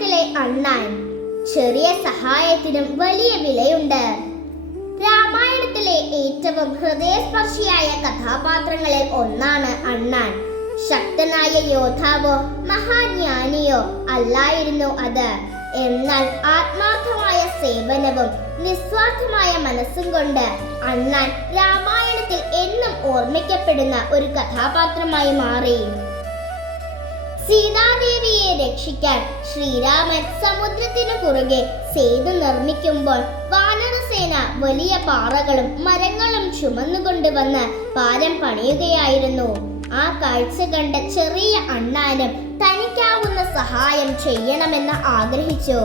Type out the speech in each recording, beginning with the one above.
രാമായണത്തിലെ അണ്ണാൻ. ചെറിയ സഹായത്തിനും വലിയ വിലയുണ്ട്. രാമായണത്തിലെ ഏറ്റവും ഹൃദയസ്പർശിയായ കഥാപാത്രങ്ങളിൽ ഒന്നാണ് അണ്ണാൻ. ശക്തനായ യോദ്ധാവോ മഹാജ്ഞാനിയോ അല്ലായിരുന്നു അത്. എന്നാൽ ആത്മാർത്ഥമായ സേവനവും നിസ്വാർത്ഥമായ മനസ്സും കൊണ്ട് അണ്ണാൻ രാമായണത്തിൽ എന്നും ഓർമ്മിക്കപ്പെടുന്ന ഒരു കഥാപാത്രമായി മാറി. സീതാദേവിയെ രക്ഷിക്കാൻ ശ്രീരാമൻ സമുദ്രത്തിനു കുറുകെ സേതു നിർമ്മിക്കുമ്പോൾ വാനരസേന വലിയ പാറകളും മരങ്ങളും ചുമന്നുകൊണ്ടുവന്ന് പാലം പണിയുകയായിരുന്നു. ആ കാഴ്ച കണ്ട് ചെറിയ അണ്ണാനും തനിക്കാവുന്ന സഹായം ചെയ്യണമെന്ന് ആഗ്രഹിച്ചു.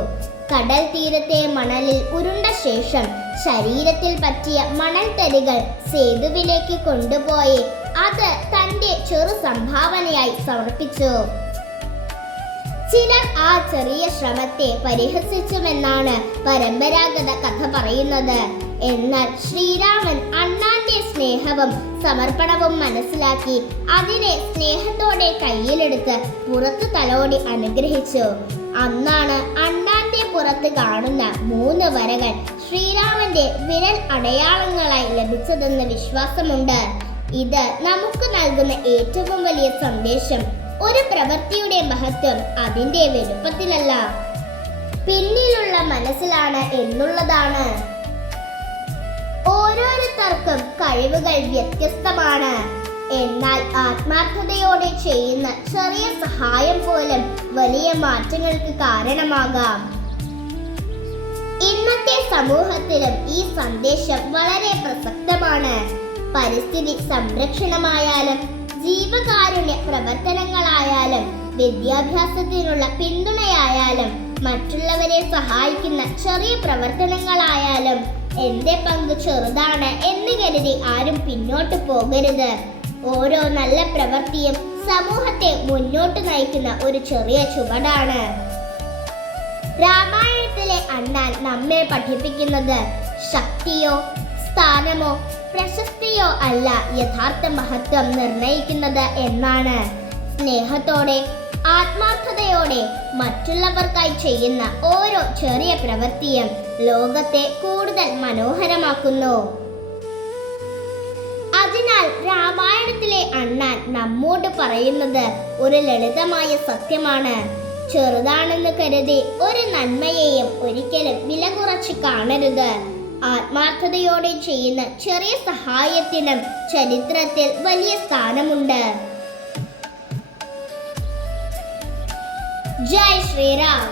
കടൽ തീരത്തെ മണലിൽ ഉരുണ്ട ശേഷം ശരീരത്തിൽ പറ്റിയ മണൽത്തരികൾ സേതുവിലേക്ക് കൊണ്ടുപോയി അത് തന്റെ ചെറു സംഭാവനയായി സമർപ്പിച്ചു. ചിലർ ആ ചെറിയ ശ്രമത്തെ പരിഹസിച്ചുമെന്നാണ് പരമ്പരാഗത കഥ പറയുന്നത്. എന്നാൽ ശ്രീരാമൻ അണ്ണാന്റെ സ്നേഹവും സമർപ്പണവും മനസ്സിലാക്കി അതിനെ സ്നേഹത്തോടെ കയ്യിലെടുത്ത് പുറത്തു തലോടി അനുഗ്രഹിച്ചു. അന്നാണ് അണ്ണാന്റെ പുറത്ത് കാണുന്ന 3 വരകൾ ശ്രീരാമന്റെ വിരൽ അടയാളങ്ങളായി ലഭിച്ചതെന്ന് വിശ്വാസമുണ്ട്. ഇത് നമുക്ക് നൽകുന്ന ഏറ്റവും വലിയ സന്ദേശം ഒരു പ്രവൃത്തിയുടെ മഹത്വം അതിന്റെ വലുപ്പത്തിലല്ല, പിന്നിലുള്ള മനസ്സിലാണ് എന്നുള്ളതാണ്. ഓരോരുത്തർക്കും കഴിവുകൾ വ്യത്യസ്തമാണ്. എന്നാൽ ആത്മാർത്ഥതയോടെ ചെയ്യുന്ന ചെറിയ സഹായം പോലും വലിയ മാറ്റങ്ങൾക്ക് കാരണമാകാം. ഇന്നത്തെ സമൂഹത്തിലും ഈ സന്ദേശം വളരെ പ്രസക്തമാണ്. പരിസ്ഥിതി സംരക്ഷണമായാലും ജീവകാരുണ്യ പ്രവർത്തനങ്ങളായാലും വിദ്യാഭ്യാസത്തിനുള്ള പിന്തുണയായാലും മറ്റുള്ളവരെ സഹായിക്കുന്ന ചെറിയ പ്രവർത്തനങ്ങളായാലും എന്റെ പങ്ക് ചെറുതാണ് എന്ന് കരുതി ആരും പിന്നോട്ട് പോകരുത്. ഓരോ നല്ല പ്രവൃത്തിയും സമൂഹത്തെ മുന്നോട്ട് നയിക്കുന്ന ഒരു ചെറിയ ചുവടാണ്. രാമായണത്തിലെ അണ്ണാൻ നമ്മെ പഠിപ്പിക്കുന്നത് ശക്തിയോ സ്ഥാനമോ പ്രശസ്തിയോ അല്ല യഥാർത്ഥ മഹത്വം നിർണയിക്കുന്നത് എന്നാണ്. സ്നേഹത്തോടെ ആത്മാർത്ഥതയോടെ മറ്റുള്ളവർക്കായി ചെയ്യുന്ന ഓരോ ചെറിയ പ്രവൃത്തിയും ലോകത്തെ കൂടുതൽ മനോഹരമാക്കുന്നു. അതിനാൽ രാമായണത്തിലെ അണ്ണാൻ നമ്മോട് പറയുന്നത് ഒരു ലളിതമായ സത്യമാണ്. ചെറുതാണെന്ന് കരുതി ഒരു നന്മയെയും ഒരിക്കലും വില കുറച്ച് കാണരുത്. ആത്മാർത്ഥതയോടെ ചെയ്യുന്ന ചെറിയ സഹായത്തിനും ചരിത്രത്തിൽ വലിയ സ്ഥാനമുണ്ട്. ജയ് ശ്രീറാം.